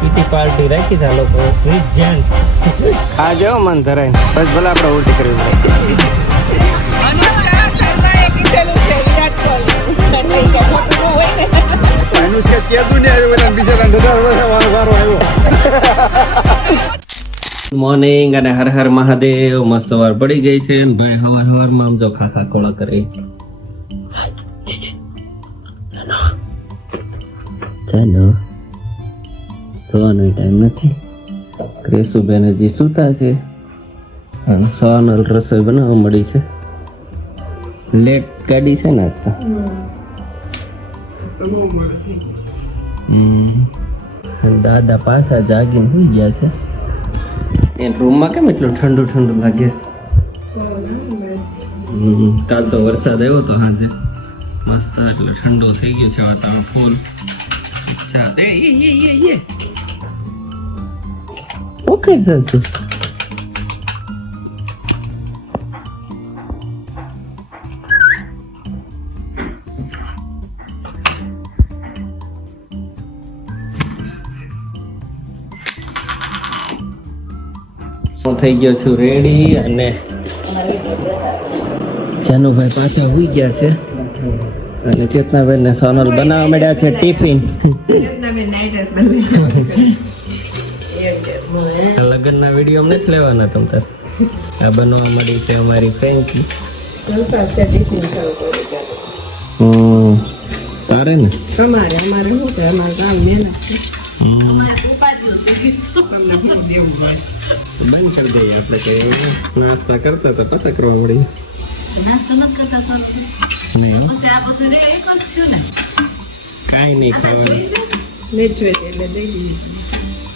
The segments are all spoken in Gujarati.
પીટી પાર્ટી રાખી છે લોકો વિથ જેન્ટ્સ આ જેવો મન ધરાય બસ ભલે આપણે ઉલટી કરવી મોર્નિંગ અને હર હર મહાદેવ. મસ્ત વાર પડી ગઈ છે ભાઈ હવાર હવારમાં આમ જો ખાખા કોળા કરે. ચાલો. જોવાનો ટાઈમ નથી. ક્રેસુબેન હજી સૂતા છે. અને સોનલ રસોઈ બનાવવા મળી છે. લેટ ગાડી છે ને આજ તો. હમ. અને દાદા પાછા જાગીને સુઈ ગયા છે. એ રૂમમાં કેમ એટલું ઠંડુ ઠંડુ લાગે છે? કાલ તો વરસાદ આવ્યો તો હાજે. મસ્ત એટલે ઠંડો થઈ ગયો છે વાતાવરણ, ફૂલ. અચ્છા એ એ એ એ એ ઓકે સર તું હું થઈ ગયો છું રેડી અને જાનુભાઈ પાછા હોઈ ગયા છે અને ચેતનાબેન ને સોનલ બનાવવા માંડ્યા છે ટિફિન. લગ્નના વીડિયો અમને જ લેવાના તમ તાર. આ બનવા મળી છે અમારી ફ્રેન્કી. હમ તારે ને? તમારે અમારે શું કે અમારે ગામ બંધ કરી દઈએ આપણે નાસ્તા કરતા તો પછી કરવા મળી નાસ્તો નથી કરતા નહીં આ બધું રે એક ને. કાંઈ નહીં ખાવાનું.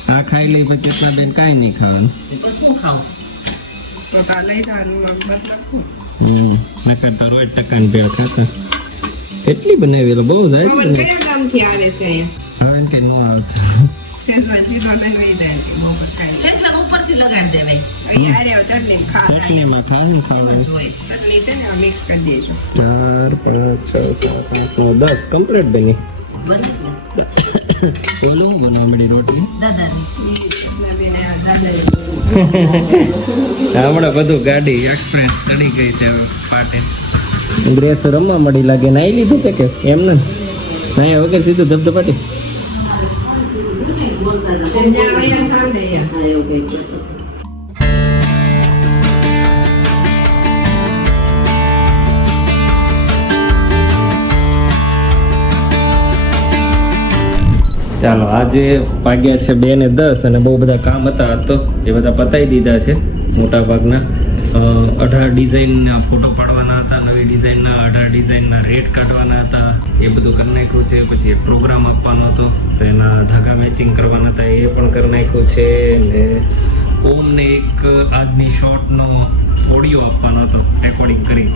આ ખાઈ લઈ પછી એટલા બેન કાંઈ નહીં ખાવાનું. પછી શું ખાવું? હમ. નકર તો રોજ ટકાન ભેળ ખાતા. કેટલી બનાવી એટલે બહુ જાય હવે કે નો આવશે શેઝવાન ચીલો લઈ જાય બહુ ખાય સેજવાન ઉપરથી લગાડી દેવાય અહીંયા આરે ચટણી ખા ચટણીમાં ખાવાનું. ખાવાનું ચટણી છે ને મિક્સ કરી દઈશું ચાર પાંચ છ સાત આઠ નવ દસ. કમ્પ્લીટ બની. બોલો હું બનાવવા મળી રોટલી હમણાં બધું ગાડી એક્સપ્રેસ ચડી ગઈ છે હવે પાટે. ગ્રેસ રમવા મળી લાગે નાઈ લીધું તે કે? એમ ને? નાયા વગર સીધું ધબધપાટી હા એવું કઈ ચાલો આજે વાગ્યા છે બે ને દસ અને બહુ બધા કામ હતા તો એ બધા પતાવી દીધા છે મોટા ભાગના અઢાર ડિઝાઇનના ફોટો પાડવાના હતા, નવી ડિઝાઇનના, અઢાર ડિઝાઇનના રેટ કાઢવાના હતા, એ બધું કરી નાખ્યું છે. પછી એક પ્રોગ્રામ આપવાનો હતો, તો એના ધાગા મેચિંગ કરવાના હતા, એ પણ કરી નાખ્યું છે. ને ઓમને એક આજની શોર્ટનો ઓડિયો આપવાનો હતો રેકોર્ડિંગ કરી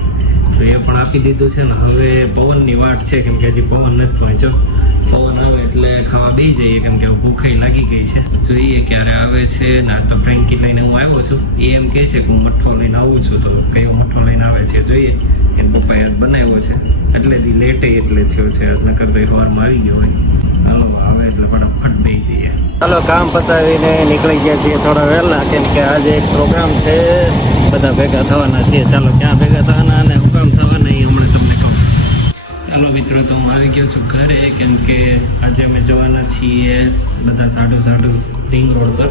તો એ પણ આપી દીધું છે ને હવે પવનની વાટ છે કેમ કે હજી પવન નથી પહોંચ્યો. પવન આવે એટલે ખાવા બે જઈએ કેમ કે ભૂખાઈ લાગી ગઈ છે. જોઈએ ક્યારે આવે છે. ને તો ફ્રેન્કી લઈને હું આવ્યો છું. એ એમ કહે છે કે હું મઠ્ઠો લઈને આવું છું. તો કયો મઠ્ઠો લઈને આવે છે જોઈએ. એ પપ્પાએ બનાવ્યો છે. એટલે દી લેટે એટલે થયો છે. નકર તો સવારમાં આવી ગયો હોય. હાલો, આવે એટલે ફટાફટ નહીં જઈએ. ચાલો કામ પતાવીને નીકળી ગયા છીએ થોડા વહેલા. કેમ કે આજે એક પ્રોગ્રામ છે. બધા ભેગા થવાના છીએ. ચાલો, ક્યાં ભેગા થવાના અને ચાલો મિત્રો, તો હું આવી ગયો છું ઘરે, કેમ કે આજે અમે જવાના છીએ બધા સાડું સાડું રિંગ રોડ પર.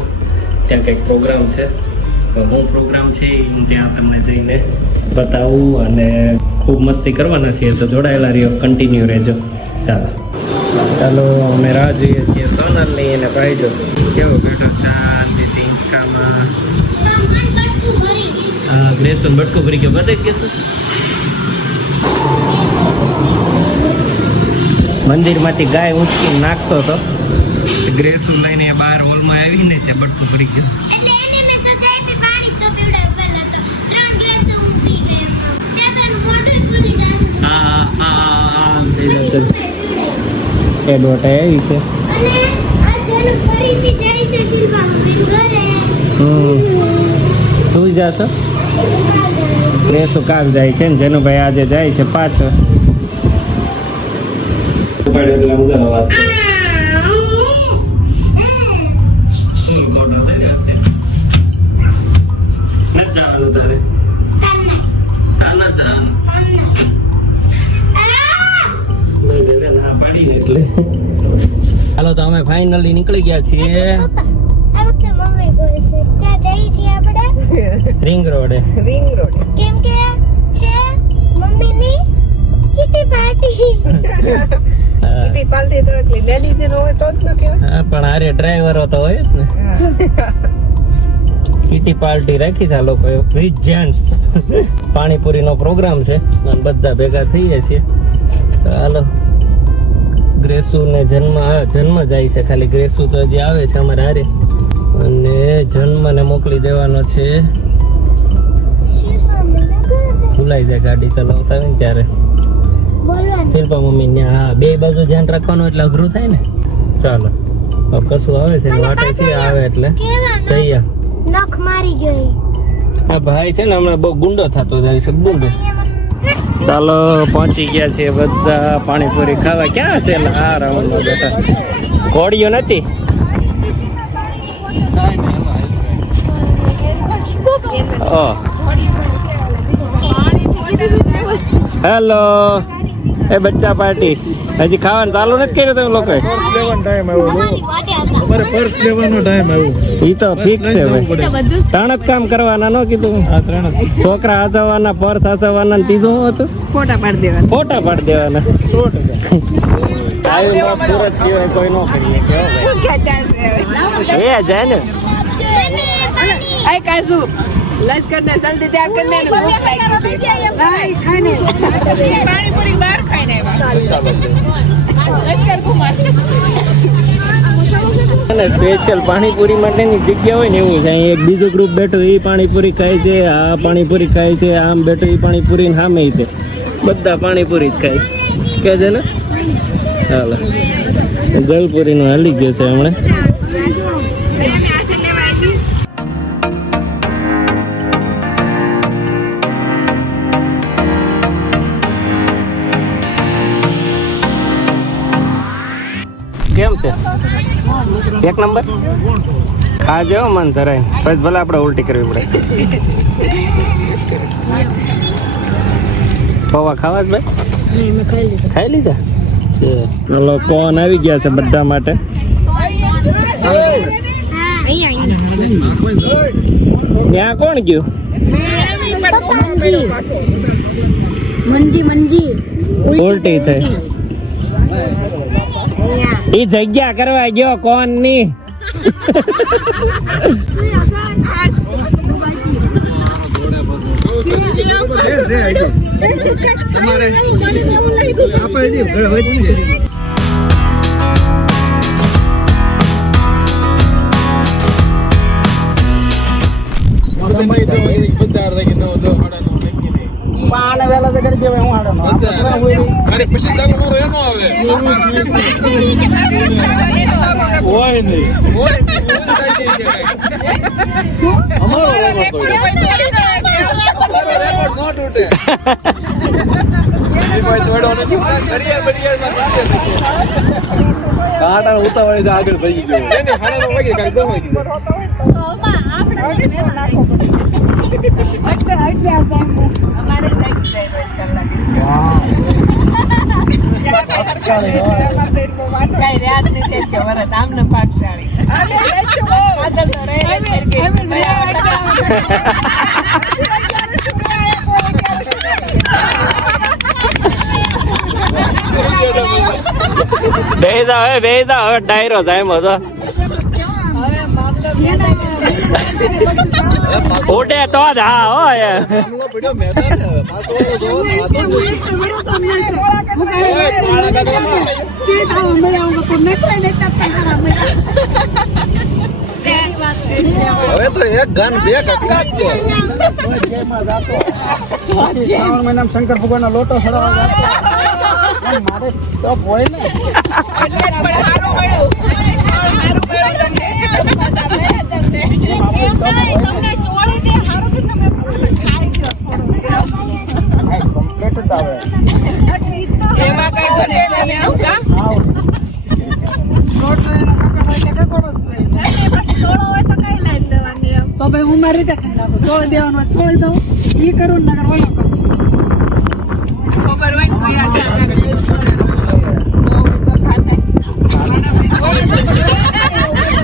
ત્યાં કંઈક પ્રોગ્રામ છે. તો હું પ્રોગ્રામ છે હું ત્યાં તમને જઈને બતાવું અને ખૂબ મસ્તી કરવાના છીએ. તો જોડાયેલા રહ્યો કન્ટિન્યુ રહેજો. ચાલો. ચાલો, અમે રાહ જોઈએ છીએ સોનલની અને ભાઈ જો કેવો બેઠો શાંતિથી ઇંચકામાં હા ગ્રેસન બટકું ભરી ગયો. બધે કેસું મંદિરમાંથી ગાય ઊંચકી નાખતો હતો. ગ્રેસું લઈને બહાર હોલમાં આવીને ત્યાં બટકું ભરી ગયો. આ આ આવી છે. અને આ જાનું ફરીથી જાય છે શિલ્પામાં ઘરે. હમ. તું જાશો? ગ્રેસુ કાલ જાય છે ને જેનુભાઈ આજે જાય છે પાછો. પાડ્યો એટલે એટલે હાલો તો અમે ફાઇનલી નીકળી ગયા છીએ. રિંગ રોડે રિંગ રોડ કેમ કે છે મમ્મીની કિટી પાર્ટી હા. પાલટી તો એટલી લેડીઝ નો હોય તો જ ન કહેવાય. હા, પણ આરે ડ્રાઈવરો તો હોય જ ને. કીટી પાર્ટી રાખી છે આ લોકોએ વિથ જેન્ટ્સ પાણીપુરીનો પ્રોગ્રામ છે. અને બધા ભેગા થઈએ છીએ. તો હાલો. ગ્રેસુ ને જન્મ જન્મ જાય છે ખાલી. ગ્રેસુ તો હજી આવે છે અમારે હારે. અને જન્મને મોકલી દેવાનો છે. ભૂલાઈ જાય ગાડી ચલાવતા હોય ને ત્યારે. શિલ્પા મમ્મી ને હા બે બાજુ ધ્યાન રાખવાનું એટલે અઘરું થાય ને? ચાલો. કશું આવે છે વાટે છે આવે એટલે. જઈએ નખ? મારી ગઈ આ ભાઈ છે ને હમણાં બહુ ગુંડો થતો જાય છે ગુંડો. ચાલો પહોંચી ગયા છે બધા પાણીપુરી ખાવા. ક્યાં છે આ રાઉન્ડ બેઠા. ઘોડીઓ નથી? હેલો એ બચ્ચા પાર્ટી. હજી ખાવાનું ચાલુ નથી કર્યું તમે લોકોએ? લેવાનો ટાઈમ આવ્યો અમારી વાટે હતા. અમારે પર્સ લેવાનો ટાઈમ આવ્યો. ઈ તો ફિક્સ છે ભાઈ. ત્રણ જ કામ કરવાના નો કીધું આ ત્રણ જ. છોકરા હાથવાના પર્સ હાથવાના ત્રીજું શું હતું? ફોટા પાડી દેવાના. ફોટા પાડી દેવાના. સો ટકા આયુનો સુરત સિવાય કોઈ નો કરીએ એ જાય ને. આય કાજુ. લશ્કર ને જલ્દી તૈયાર લાય ખાને પાણીપુરી બહાર ખાઈને લશ્કર કુમાર. અને સ્પેશિયલ પાણીપુરી માટેની જગ્યા હોય ને એવું છે. અહીં એક બીજું ગ્રુપ બેઠું એ પાણીપુરી ખાય છે આ પાણીપુરી ખાય છે આમ બેઠું એ પાણીપુરી ને સામે છે. બધા પાણીપુરી જ ખાય. કે છે ને? ચાલો જલપુરીનું હાલી ગયું છે હમણાં. એક નંબર? ખાજો મન ધરાય. પછી ભલે આપણે ઉલટી કરવી પડે. પૌવા ખાવા જ ભાઈ? ખાઈ લીધા? છે. ચલો આવી ગયા છે બધા માટે. ત્યાં કોણ ગયું? મંજી. ઉલટી થઈ. ઈ જગ્યા કરવા ગયો કોણની તમારે આપણે જે ઘર હું હોય નહીં. અમારો રેકોર્ડ તોડ્યો. અમારો રેકોર્ડ નો તૂટે. એ કોઈ તોડ્યો. નથી. ઘડિયાળ બડિયાળમાં વાગે છે. કાંટા ઉતાવળી આગળ ભાગી ગયો. અમારે પાકશાળી આગળ તો રહે રહે બે જાવ હવે બે જાવ હવે ડાયરો જાય મજો ઉડે તો હા હોય હવે. તો એક ગન બે કટકા જ શ્રાવણ મહિનામાં શંકર ભગવાનનો લોટો સડવા જતો. મારે તો હોય ને તો ભાઈ હું મારી રીતે ખાઈ નાખું છોડી દેવાનું છોડી દઉં એ કરું નગર ઓલો હોય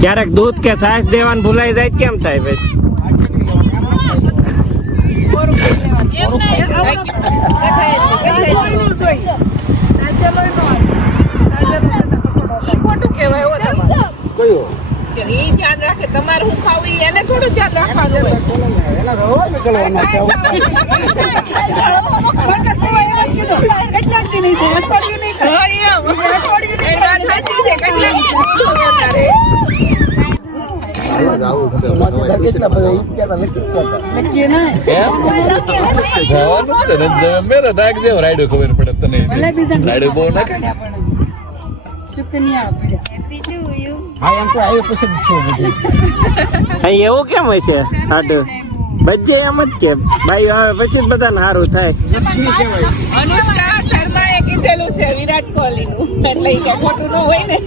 ક્યારેક દૂધ કે છાશ દેવાનું ભૂલાઈ જાય કેમ થાય ભાઈ તાજેલોયનું જોઈએ. તાજેલોય નો આવે. તાજેલોય તો થોડો ઈ ખોટું કહેવાય હો તમારે. કયું કે ઈ ધ્યાન રાખે તમારે હું ખાવું ઈ એને થોડું ધ્યાન રાખવાનું હોય એના રવા નીકળવાના છે લગસ તો એમ જ કીધું. કેટલાક દી નહીં થાય, અઠવાડિયું નહીં થાય. હા, એમ. અઠવાડિયું એ નહીં જવાનું છે ને ખબર પડે તને બહુ ને બધું. એવું કેમ હોય છે? હાડું બજે એમ જ કે ભાઈ આવે પછી જ બધાને સારું થાય. લક્ષ્મી કહેવાય. અનુષ્કા શર્માએ કીધેલું છે વિરાટ કોહલીનું એટલે કઈ ખોટું ન હોય ને.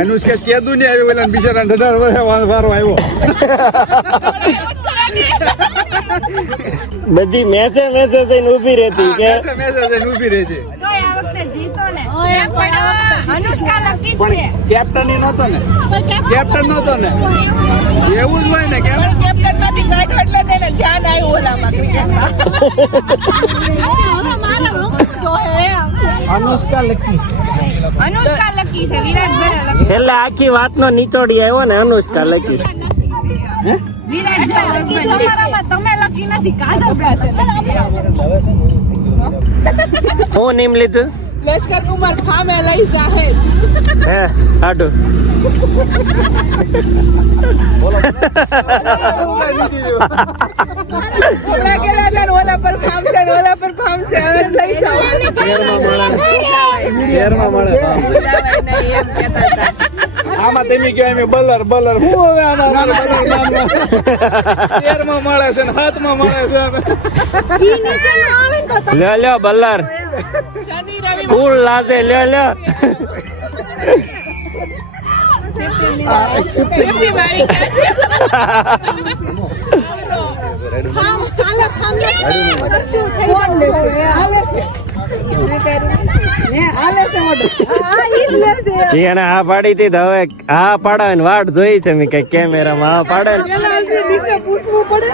અનુષ્કા કેદું નહીં આવ્યું ઓલા બિચારા અઢાર વર્ષે વારો આવ્યો. બધી મેસે મેસે થઈને ઊભી રહેતી કે મેસે ઊભી થઈને છે અનુષ્કા લકી જ છે. કેપ્ટન નહોતો ને. કેપ્ટન નહોતો ને. એવું જ હોય ને કેપ્ટનમાંથી એટલે તેને ધ્યાન આવ્યું ઓલામાં. અનુષ્કા લખી. અનુષ્કા લકી છે વિરાટ ભલે લકી છેલ્લે આખી વાતનો નીચોડી આવ્યો ને અનુષ્કા લકી વિરાટ લકી તમે લકી નથી કાજલ પાસે હું નીમ લીધું? લશ્કર ઉમર ખામે લઈ જાહે. હે ઓલા ઓલા પર ફામ છે ઓલા પર ફામ છે હવે લઈ જાઓ. શહેરમાં મળે? બોલાવાય નહીં એમ કહેતા હતા. આમાં તમે કહેવાય એમ બલર બલર. હું હવે બલર મળે છે ને હાથમાં મળે છે ને? લ્યો લ્યો કુલ લાદે લે લે? હાલે. એને આ પાડી હતી તો હવે આ પાડવાની વાટ જોઈ છે મેં કઈ કેમેરામાં આ પાડે પડે પડે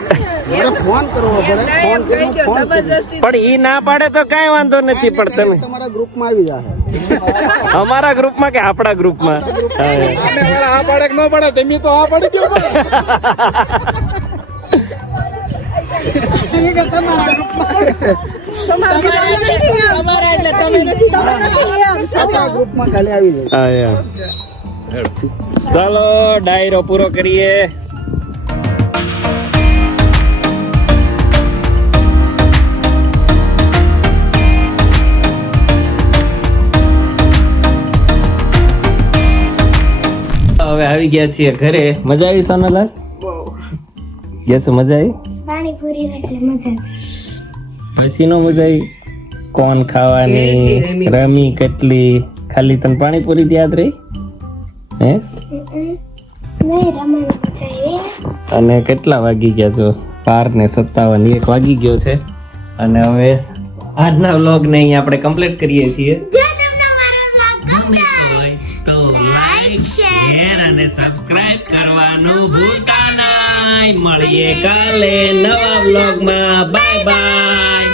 પણ ઈ ના પાડે તો કઈ વાંધો નથી પણ તમે તમારા ગ્રુપમાં આવી જાય અમારા ગ્રુપમાં કે આપણા ગ્રુપમાં? આ પાડે કે ન પાડે તમે તો આ પાડી ગયો આવી. ચાલો ડાયરો પૂરો કરીએ. હવે આવી ગયા છીએ ઘરે. મજા આવી સોનાલાલ ગેસ મજા આવી? પાણીપુરી મજા પછી નો મજા આવી. કોણ ખાવાની રમી કેટલી? ખાલી તને પાણીપુરી યાદ રહી? હે? અને કેટલા વાગી ગયા છો? બાર ને સત્તાવન એક વાગી ગયો છે. અને હવે આજના વ્લોગ ને અહીંયા આપણે કમ્પ્લીટ કરીએ છીએ. જો તમને મારો બ્લોગ ગમતો તો લાઈક શેર અને સબસ્ક્રાઇબ કરવાનું ભૂલતા નહીં. મળીએ કાલે નવા વ્લોગમાં. Bye bye